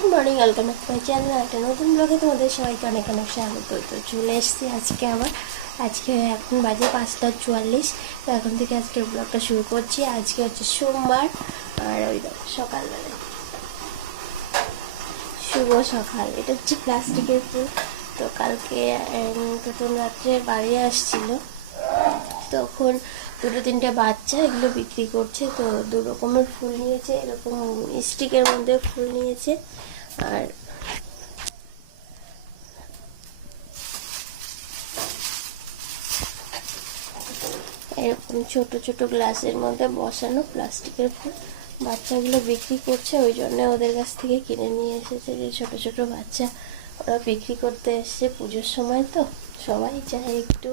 Good morning, welcome back my channel, একটা নতুন ব্লগে তোমাদের সবাইকে অনেক অনেক স্বাগত। তো চলে এসেছি আজকে আবার, আজকে এখন বাজে পাঁচটা চুয়াল্লিশ, তো এখন থেকে আজকের ব্লগটা শুরু করছি। আজকে হচ্ছে সোমবার, আর ওই দেখো সকালবেলা। শুভ সকাল, এটা হচ্ছে প্লাস্টিকের ফুল। তো কালকে প্রথম রাত্রে বাড়ি আসছিল। তখন দুটো তিনটে বাচ্চা এগুলো বিক্রি করছে, তো দু রকমের ফুল নিয়েছে, এরকম স্টিকের মধ্যে ফুল নিয়েছে, আর এরকম ছোট ছোট গ্লাসের মধ্যে বসানো প্লাস্টিকের ফুল। বাচ্চাগুলো বিক্রি করছে, ওই জন্য ওদের কাছ থেকে কিনে নিয়ে এসেছে যে ছোট ছোট বাচ্চা। ওরা বিক্রি করতে এসছে পুজোর সময় তো, সবাই চায় একটু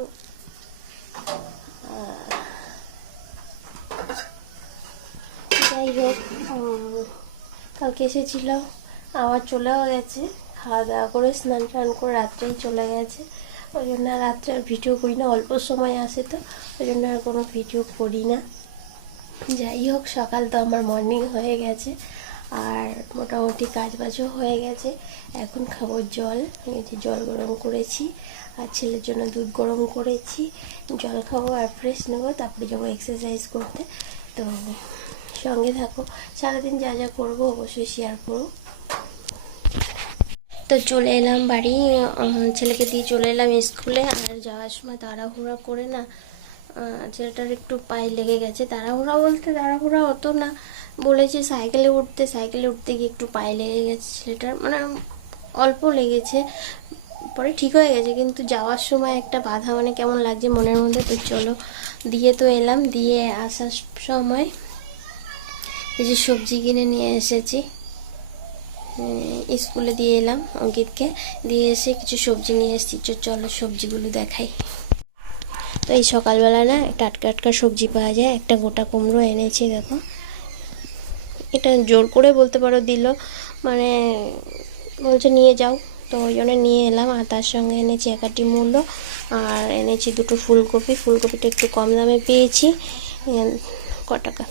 যাই হোক কালকে এসেছিল, আবার চলেও গেছে। খাওয়া দাওয়া করে স্নান টান করে রাত্রেই চলে গেছে। ওই জন্য আর রাত্রে আর ভিডিও করি না, অল্প সময় আসে তো, ওই জন্য আর কোনো ভিডিও করি না। যাই হোক, সকাল তো আমার মর্নিং হয়ে গেছে, আর মোটামুটি কাজ বাজও হয়ে গেছে। এখন খাব জল, এই যে জল গরম করেছি। আর ছেলের জন্য দুধ গরম করেছি, জল খাব আর ফ্রেশ নেব, তারপরে যাব এক্সারসাইজ করতে। তো সঙ্গে থাকো, সারাদিন যা যা করব অবশ্যই শেয়ার করো। তো চলে এলাম বাড়ি ছেলেকে দিয়ে চলে এলাম স্কুলে, আর যাওয়ার সময় তাড়াহুড়া করে না ছেলেটার একটু পায়ে লেগে গেছে। তাড়াহুড়া বলতে তাড়াহুড়া হতো না, বলেছে সাইকেলে উঠতে সাইকেলে উঠতে গিয়ে একটু পায়ে লেগে গেছে ছেলেটার মানে অল্প লেগেছে। পরে ঠিক হয়ে গেছে, কিন্তু যাওয়ার সময় একটা বাধা মানে কেমন লাগছে মনের মধ্যে? তো চলো, দিয়ে তো এলাম, দিয়ে আসার সময় যে সবজি কিনে নিয়ে এসেছি। স্কুলে দিয়ে এলাম অঙ্কিতকে, দিয়ে এসে কিছু সবজি নিয়ে এসেছি। চলো সবজিগুলো দেখাই। তো এই সকালবেলা না টাটকা টাটকা সবজি পাওয়া যায়, একটা গোটা কুমড়ো এনেছি, দেখো। এটা জোর করে বলতে পারো দিল মানে বলছে নিয়ে যাও। তো ওই জন্য নিয়ে এলাম। আর তার সঙ্গে এনেছি একাটি মূল্য আর এনেছি দুটো ফুলকপি। ফুলকপিটা একটু কম দামে পেয়েছি। ক টাকা?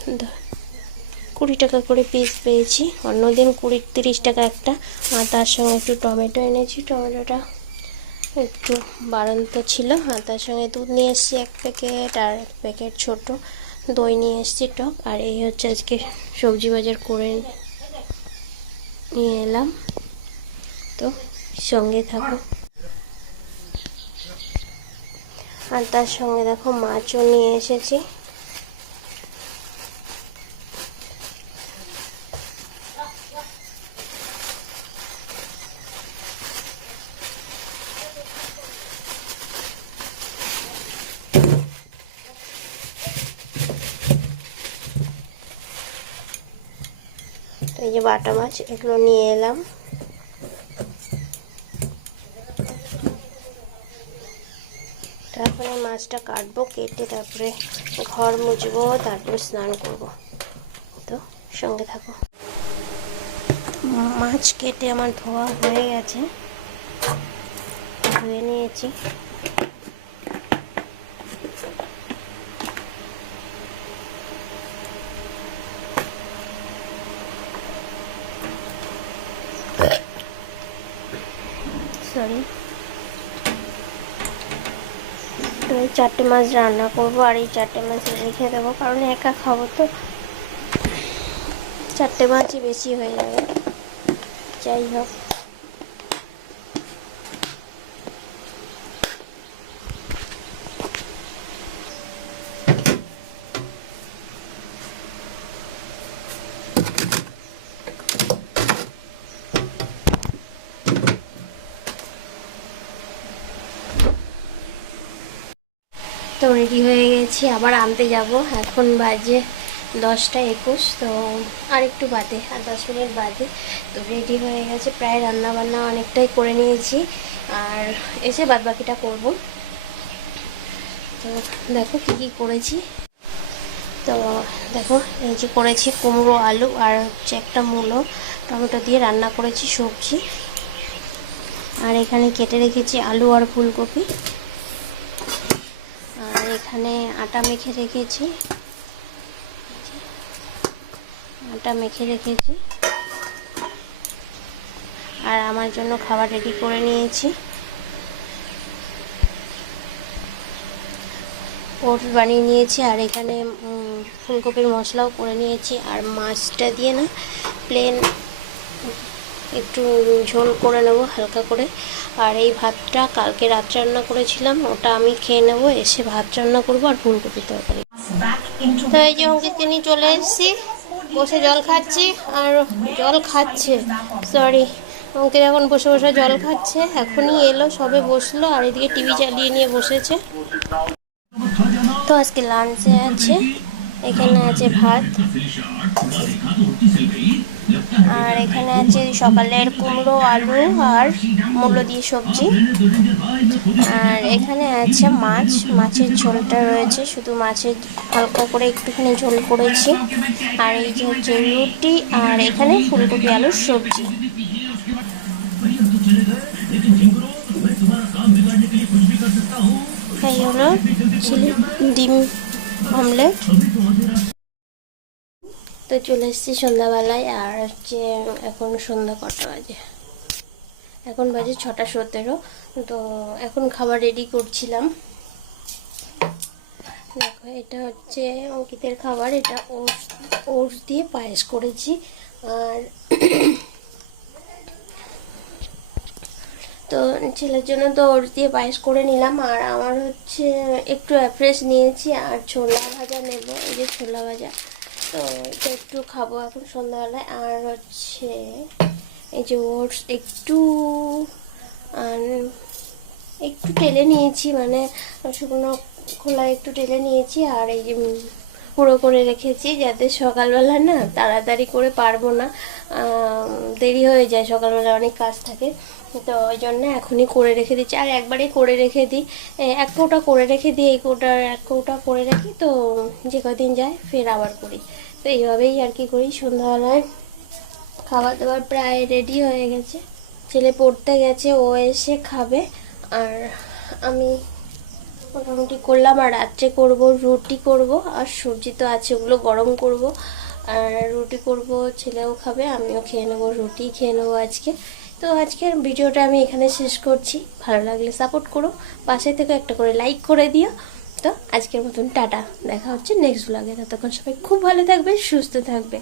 কুড়ি টাকা করে পিস পেয়েছি। অন্যদিন কুড়ি, তিরিশ টাকা একটা। আর তার সঙ্গে একটু টমেটো এনেছি। টমেটোটা একটু বাড়ন্ত ছিল। আর তার সঙ্গে দুধ নিয়ে এসেছি এক প্যাকেট আর এক প্যাকেট ছোট দই নিয়ে এসেছি টক। আর এই হচ্ছে আজকে সবজি বাজার করে নিয়ে এলাম। তো সঙ্গে থাকো। আর তার সঙ্গে দেখো মাছও নিয়ে এসেছি। এই যে বাটা মাছ, এগুলো নিয়ে এলাম। তারপরে মাছটা কাটবো, কেটে তারপরে ঘর মুছবো, তারপরে স্নান করব। তো সঙ্গে থাকো। মাছ কেটে আমার ধোয়া হয়ে গেছে। ধুয়ে নিয়েছি। সরি তো এই চারটে মাছ রান্না করব আর এই চারটে মাছ রেখে দেবো, কারণ একা খাব তো। চারটে মাছই বেশি হয়ে যাবে। যাই হোক। তো রেডি হয়ে গেছি, আবার আনতে যাব। এখন বাজে দশটা একুশ, তো আর একটু বাদে, আর দশ মিনিট বাদে। তো রেডি হয়ে গেছে, প্রায় রান্না বান্না অনেকটাই করে নিয়েছি। আর এসে বাদ বাকিটা করব। তো দেখো কী কী করেছি। তো দেখো, এই যে করেছি কুমড়ো, আলু আর হচ্ছে একটা মূলো। টমেটো দিয়ে রান্না করেছি সবজি। আর এখানে কেটে রেখেছি আলু আর ফুলকপি। এখানে আটা মেখে রেখেছি। আটা মেখে রেখেছি। আর আমার জন্য খাবার রেডি করে নিয়েছি। ওটস বানিয়ে নিয়েছি, আর এখানে ফুলকপির মশলাও করে নিয়েছি। আর মাছটা দিয়ে না প্লেন একটু ঝোল করে নেব, হালকা করে। আর এই ভাতটা কালকে রাত রান্না করেছিলাম, ওটা আমি খেয়ে নেব, এসে ভাত রান্না করব আর ফুলকপির তরকারি। তো এই যে অঙ্কিতকে নিয়ে চলে এসেছি, বসে জল খাচ্ছি, আর জল খাচ্ছে সরি অঙ্কিত এখন বসে বসে জল খাচ্ছে, এখনই এলো, সবে বসল, আর এদিকে টিভি চালিয়ে নিয়ে বসেছে। তো আজকে লাঞ্চে আছে, এখানে আছে ভাত। আর এখানে আছে সকালের কুমড়ো, আলু আর মূল্য দিয়ে সবজি। আর এখানে আছে মাছ, মাছের ঝোলটা রয়েছে, শুধু মাছের হালকা করে একটুখানি ঝোল করেছি। আর এই যে হচ্ছে রুটি আর এখানে ফুলকপি আলুর সবজি। এই হলো ডিম অমলেট। তো চলে এসেছি সন্ধ্যাবেলায়, আর হচ্ছে এখন সন্ধ্যা কটা বাজে? এখন বাজে ছটা সতেরো, তো এখন খাবার রেডি করছিলাম। দেখো, এটা হচ্ছে অঙ্কিতের খাবার, এটা ওটস ওটস দিয়ে পায়েস করেছি, আর তো ছেলের জন্য তো ওটস দিয়ে পায়েস করে নিলাম, আর আমার হচ্ছে একটু অ্যাফ্রেশ নিয়েছি, আর ছোলা ভাজা নেব, এই যে ছোলা ভাজা। তো এটা একটু খাব এখন সন্ধ্যাবেলায়। আর হচ্ছে এই যে ওটস একটু একটু টেলে নিয়েছি মানে শুকনো খোলা একটু টেলে নিয়েছি, আর এই যে গুঁড়ো করে রেখেছি যাতে সকালবেলা না তাড়াতাড়ি করে পারব না। দেরি হয়ে যায়, সকালবেলা অনেক কাজ থাকে। তো ওই জন্য এখনই করে রেখে দিচ্ছি। আর একবারে করে রেখে দিই। এক কৌটা করে রেখে দিই, এই কৌটার এক কৌটা করে রাখি তো যে কদিন যায় ফের আবার করি। তো এইভাবেই আর কি করি। সন্ধ্যাবেলায় খাবার দাবার প্রায় রেডি হয়ে গেছে। ছেলে পড়তে গেছে, ও এসে খাবে। আর আমি মোটামুটি করলাম, আর রাত্রে করব, রুটি করব, আর সবজি তো আছে, ওগুলো গরম করব। আর রুটি করব, ছেলেও খাবে, আমিও খেয়ে নেব, রুটি খেয়ে নেব আজকে। তো আজকের ভিডিওটা আমি এখানে শেষ করছি। ভালো লাগলে সাপোর্ট করো, পাশে থেকে একটা করে লাইক করে দিও। তো আজকের মতন টাটা, দেখা হচ্ছে নেক্সট ব্লগে ততক্ষণ সবাই খুব ভালো থাকবে, সুস্থ থাকবে।